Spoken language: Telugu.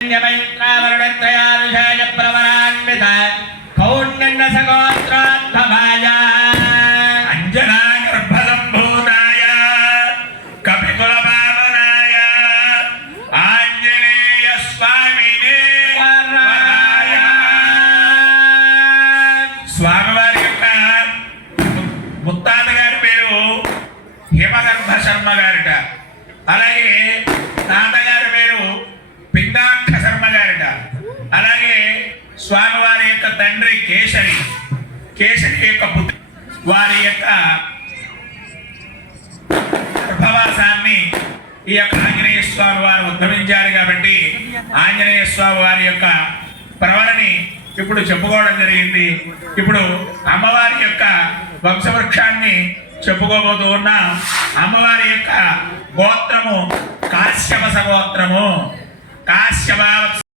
ैत्रावरुणत्रयानुषाय प्रवरान्वित कौण्यन्नसगोत्रोद्भवाय अंजनागर्भसम्भूताय कपिकुलपावनाय आञ्जनेय स्वामिने वराय స్వామివారి యొక్క ముత్తాత గారి పేరు హిమగర్భ శర్మ గారిట. అలాగే తాతగారి పేరు పిండాక్ష శర్మ గారిట. అలాగే స్వామివారి యొక్క తండ్రి కేసరి యొక్క పుత్రి వారి యొక్క గర్భవాసాన్ని ఈ యొక్క ఆంజనేయ స్వామి వారు ఉద్భవించారు. కాబట్టి ఆంజనేయ స్వామి వారి యొక్క ప్రవరని ఇప్పుడు చెప్పుకోవడం జరిగింది. ఇప్పుడు అమ్మవారి యొక్క వంశవృక్షాన్ని చెప్పుకోబోతూ ఉన్నాం. అమ్మవారి యొక్క గోత్రము కాశ్యప సగోత్రము. కాశ్యప